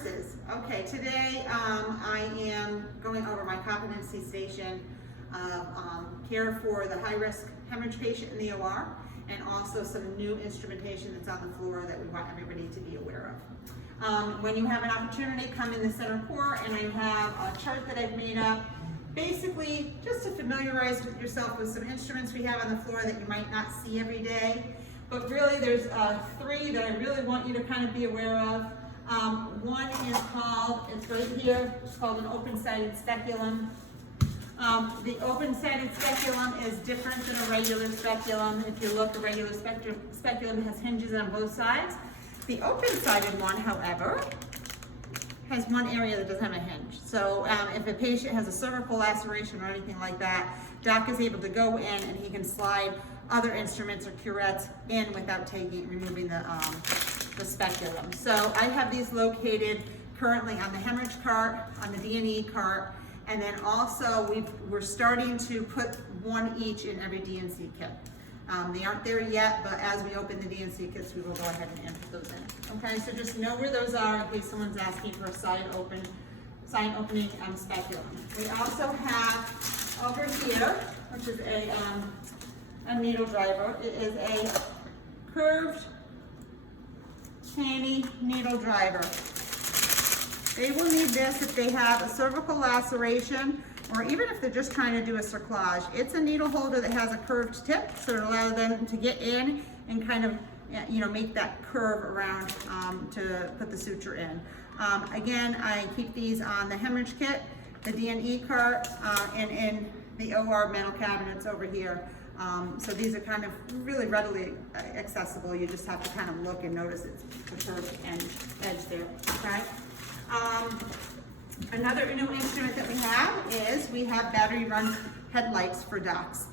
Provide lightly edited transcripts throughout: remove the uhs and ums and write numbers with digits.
nurses. Okay, today I am going over my competency station of care for the high-risk hemorrhage patient in the OR, and also some new instrumentation that's on the floor that we want everybody to be aware of. When you have an opportunity, come in the center core, and I have a chart that I've made up, basically just to familiarize with yourself with some instruments we have on the floor that you might not see every day. But really there's three that I really want you to kind of be aware of. One is called, it's right here, it's called an open-sided speculum. The open-sided speculum is different than a regular speculum. If you look, a regular speculum has hinges on both sides. The open-sided one, however, has one area that doesn't have a hinge. So if a patient has a cervical laceration or anything like that, doc is able to go in and he can slide other instruments or curettes in without removing the speculum. So I have these located currently on the hemorrhage cart, on the D&E cart, and then also we're starting to put one each in every D&C kit. They aren't there yet, but as we open the D&C kits, we will go ahead and enter those in. Okay, so just know where those are in case someone's asking for a side opening speculum. We also have over here, which is a needle driver. It is a curved handy needle driver. They will need this if they have a cervical laceration, or even if they're just trying to do a cerclage. It's a needle holder that has a curved tip, so it allows them to get in and kind of, make that curve around to put the suture in. Again, I keep these on the hemorrhage kit, the D&E cart, and in the OR metal cabinets over here. So these are kind of really readily accessible. You just have to kind of look and notice it's the curved edge there, okay? Another new instrument that we have battery run headlights for docs.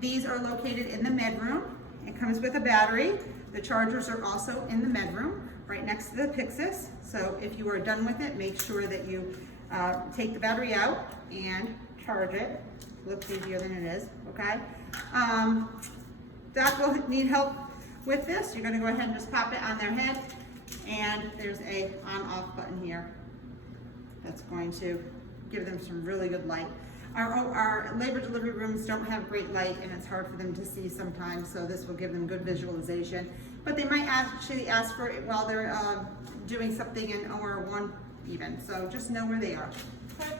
These are located in the med room. It comes with a battery. The chargers are also in the med room, right next to the Pyxis. So if you are done with it, make sure that you take the battery out and charge it. Looks easier than it is, okay? Doc will need help with this. You're gonna go ahead and just pop it on their head, and there's a on-off button here that's going to give them some really good light. Our labor delivery rooms don't have great light, and it's hard for them to see sometimes, so this will give them good visualization. But they might actually ask for it while they're doing something in OR1 even, so just know where they are. Okay.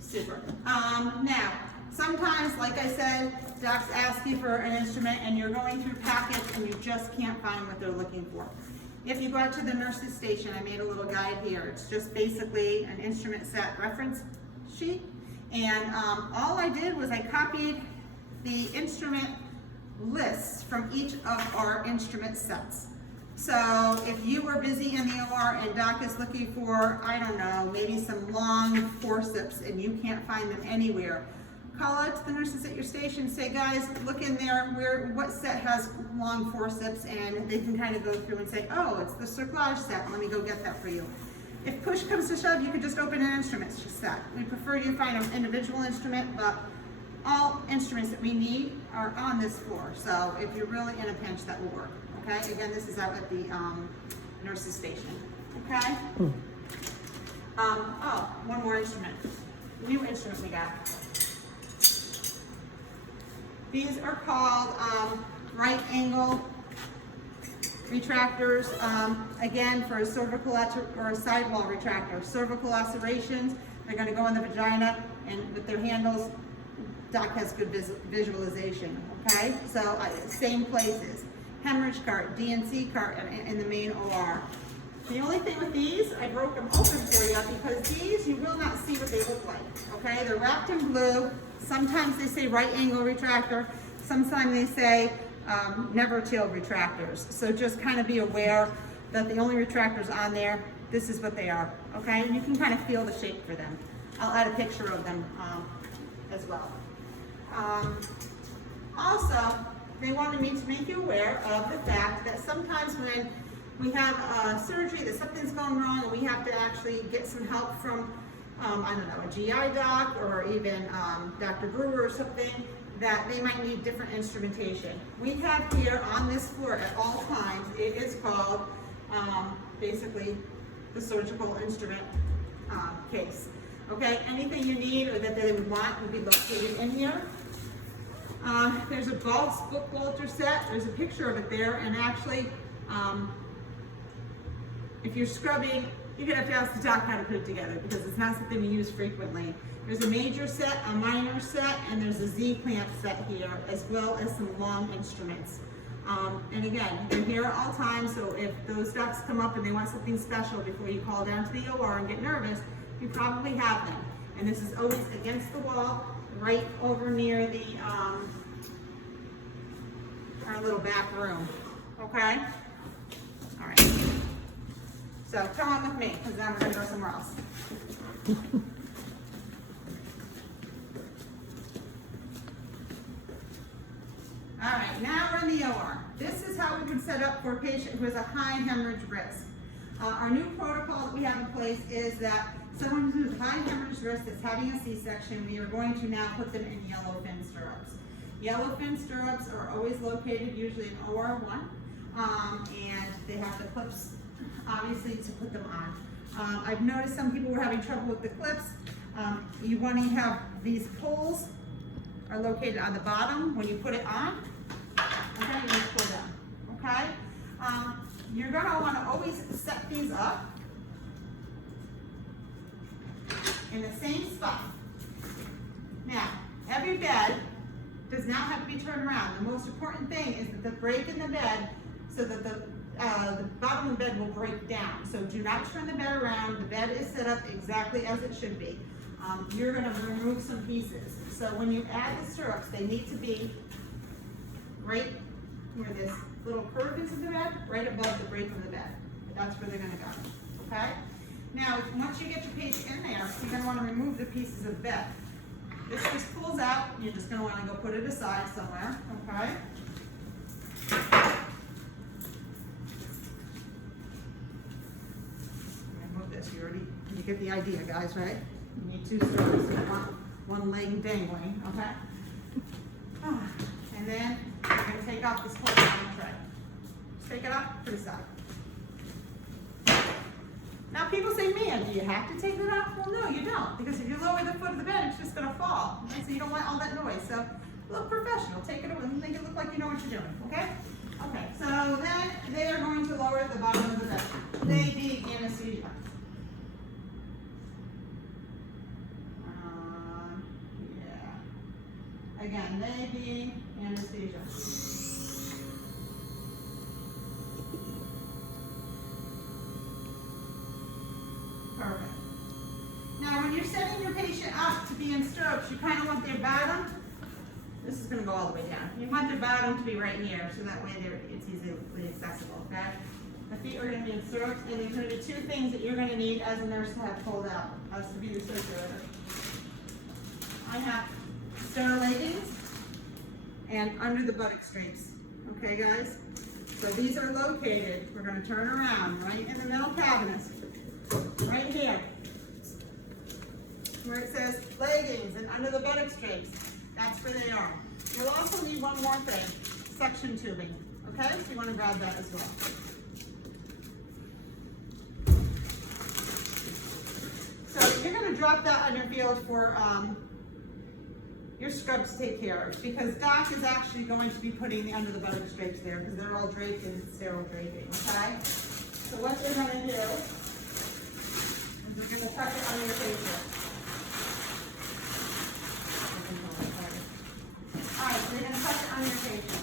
Super. Now, sometimes, like I said, docs ask you for an instrument and you're going through packets and you just can't find what they're looking for. If you go out to the nurse's station, I made a little guide here. It's just basically an instrument set reference sheet. And all I did was I copied the instrument lists from each of our instrument sets. So if you were busy in the OR and doc is looking for, I don't know, maybe some long forceps and you can't find them anywhere, call out to the nurses at your station, say, guys, look in there, what set has long forceps, and they can kind of go through and say, oh, it's the cerclage set, let me go get that for you. If push comes to shove, you could just open an instrument set. We prefer you find an individual instrument, but all instruments that we need are on this floor. So if you're really in a pinch, that will work. Okay, again, this is out at the nurse's station. Okay. Oh, one more instrument. New instrument we got. These are called right angle retractors. Again, for a cervical or a sidewall retractor. Cervical lacerations, they're going to go in the vagina, and with their handles, doc has good visualization. Okay, so same places. Hemorrhage cart, D&C cart, and the main OR. The only thing with these, I broke them open for you because these, you will not see what they look like, okay? They're wrapped in blue. Sometimes they say right angle retractor. Sometimes they say never tailed retractors. So just kind of be aware that the only retractors on there, this is what they are, okay? And you can kind of feel the shape for them. I'll add a picture of them as well. Also, they wanted me to make you aware of the fact that sometimes when we have surgery, that something's going wrong and we have to actually get some help from, I don't know, a GI doc or even Dr. Brewer or something, that they might need different instrumentation. We have here on this floor at all times, it is called basically the surgical instrument case. Okay, anything you need or that they would want would be located in here. There's a book bolter set. There's a picture of it there, and actually, if you're scrubbing, you're gonna have to ask the doc how to put it together because it's not something we use frequently. There's a major set, a minor set, and there's a Z-clamp set here, as well as some long instruments. And again, they're here at all times, so if those docs come up and they want something special before you call down to the OR and get nervous, you probably have them. And this is always against the wall, right over near the our little back room. Okay? All right. So come on with me, because then we're going to go somewhere else. All right, now we're in the OR. This is how we would set up for a patient who has a high hemorrhage risk. Our new protocol that we have in place is that someone who's high hemorrhage risk that's having a C-section, we are going to now put them in yellowfin stirrups. Yellowfin stirrups are always located usually in OR1, and they have the clips, obviously, to put them on. I've noticed some people were having trouble with the clips. You want to have these poles are located on the bottom when you put it on. Okay, you just pull them. Okay, you're going to want to always set these up in the same spot. Now, every bed does not have to be turned around. The most important thing is that the break in the bed, so that the bottom of the bed will break down. So do not turn the bed around. The bed is set up exactly as it should be. You're going to remove some pieces. So when you add the stirrups, they need to be right where this little curve is in the bed, right above the break of the bed. That's where they're going to go. Okay? Now, once you get your patient in there, you're going to want to remove the pieces of the bed. This just pulls out. You're just going to want to go put it aside somewhere. Okay? Remove this. You get the idea, guys, right? You need two stirrups. You want one leg dangling. Okay? And then you're going to take off this whole tray. Just take it off, put it aside. Now people say, man, do you have to take that off? Well, no, you don't, because if you lower the foot of the bed, it's just going to fall. Okay? So you don't want all that noise. So look professional. Take it away and make it look like you know what you're doing. Okay? Okay. So then they are going to lower the bottom of the bed. They need anesthesia. Yeah. Again, they need anesthesia. Perfect. Now, when you're setting your patient up to be in stirrups, you kind of want their bottom. This is going to go all the way down. You want their bottom to be right here, so that way it's easily accessible. Okay. The feet are going to be in stirrups, and there's going to be two things that you're going to need as a nurse to have pulled out, as to be the circulator. I have sterile leggings and under the buttock straps. Okay, guys. So these are located. We're going to turn around right in the middle cabinet. Right here, where it says leggings and under the buttock straps, that's where they are. You'll also need one more thing, suction tubing, okay? So you want to grab that as well. So you're going to drop that on your field for your scrubs to take care of, because Doc is actually going to be putting the under the buttock straps there, because they're all draped in sterile draping, okay? So what they're going to do, we're going to tuck it under your patient. All right, so you're going to tuck it under your patient.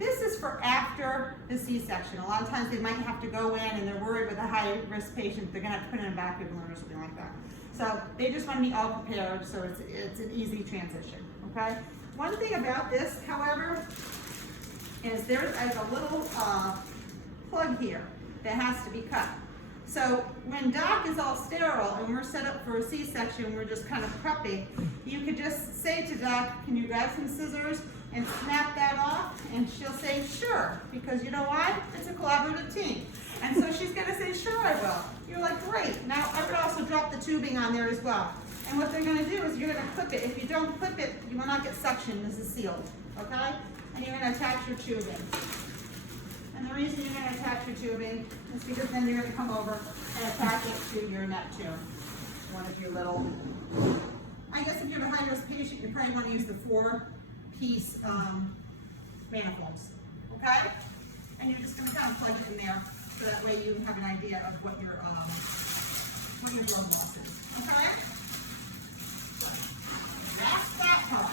This is for after the C-section. A lot of times they might have to go in and they're worried with a high-risk patient. They're going to have to put in a vacuum balloon or something like that. So they just want to be all prepared, so it's an easy transition, okay? One thing about this, however, is there's a little plug here that has to be cut. So when Doc is all sterile and we're set up for a C-section, we're just kind of prepping, you could just say to Doc, can you grab some scissors and snap that off? And she'll say, sure, because you know why? It's a collaborative team. And so she's gonna say, sure, I will. You're like, great. Now I would also drop the tubing on there as well. And what they're gonna do is you're gonna clip it. If you don't clip it, you will not get suction. This is sealed, okay? And you're gonna attach your tubing. And the reason you're gonna attach your tubing is because then you're gonna come over and attach it to your neck tube. One of your little, I guess if you have a high-risk patient, you probably wanna use the 4-piece manifolds, okay? And you're just gonna kind of plug it in there, so that way you have an idea of what your blood loss is, okay? That's that part.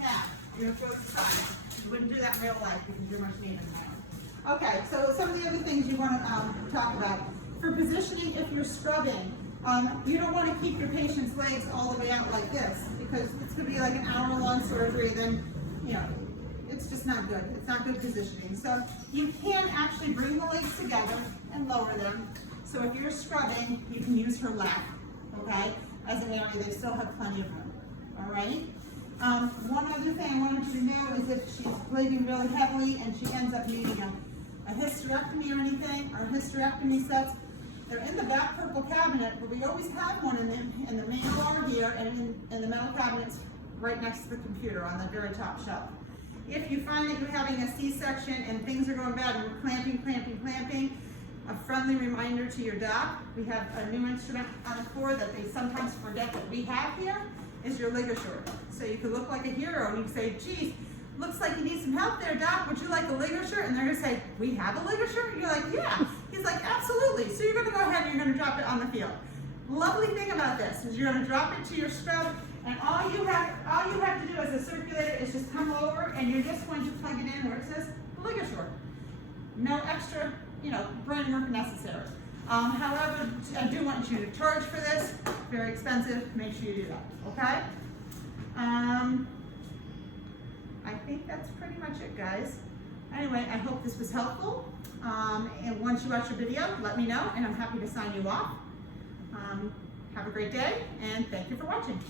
Now, you're gonna throw it aside. You wouldn't do that in real life because you're much needed now. Okay, so some of the other things you wanna talk about. For positioning, if you're scrubbing, you don't wanna keep your patient's legs all the way out like this, because it's gonna be like an hour-long surgery, then, you know, it's just not good. It's not good positioning. So you can actually bring the legs together and lower them. So if you're scrubbing, you can use her lap, okay? As an area, they still have plenty of room, all right? One other thing I wanted you to know is if she's bleeding really heavily and she ends up needing a hysterectomy or anything, or hysterectomy sets, they're in the back purple cabinet, but we always have one in the main bar here and in the metal cabinets right next to the computer on the very top shelf. If you find that you're having a C-section and things are going bad and you're clamping, a friendly reminder to your doc, we have a new instrument on the floor that they sometimes forget that we have here, is your ligature. So you can look like a hero and you can say, geez, looks like you need some help there, doc, would you like a ligature? And they're gonna say, we have a ligature? And you're like, yeah. He's like, absolutely. So you're gonna go ahead and you're gonna drop it on the field. Lovely thing about this is you're gonna drop it to your scrub, and all you have to do as a circulator is just come over and you're just going to plug it in where it says ligature. No extra, brain work necessary. However, I do want you to charge for this. Very expensive. Make sure you do that. Okay? I think that's pretty much it, guys. Anyway, I hope this was helpful. And once you watch your video, let me know, and I'm happy to sign you off. Have a great day, and thank you for watching.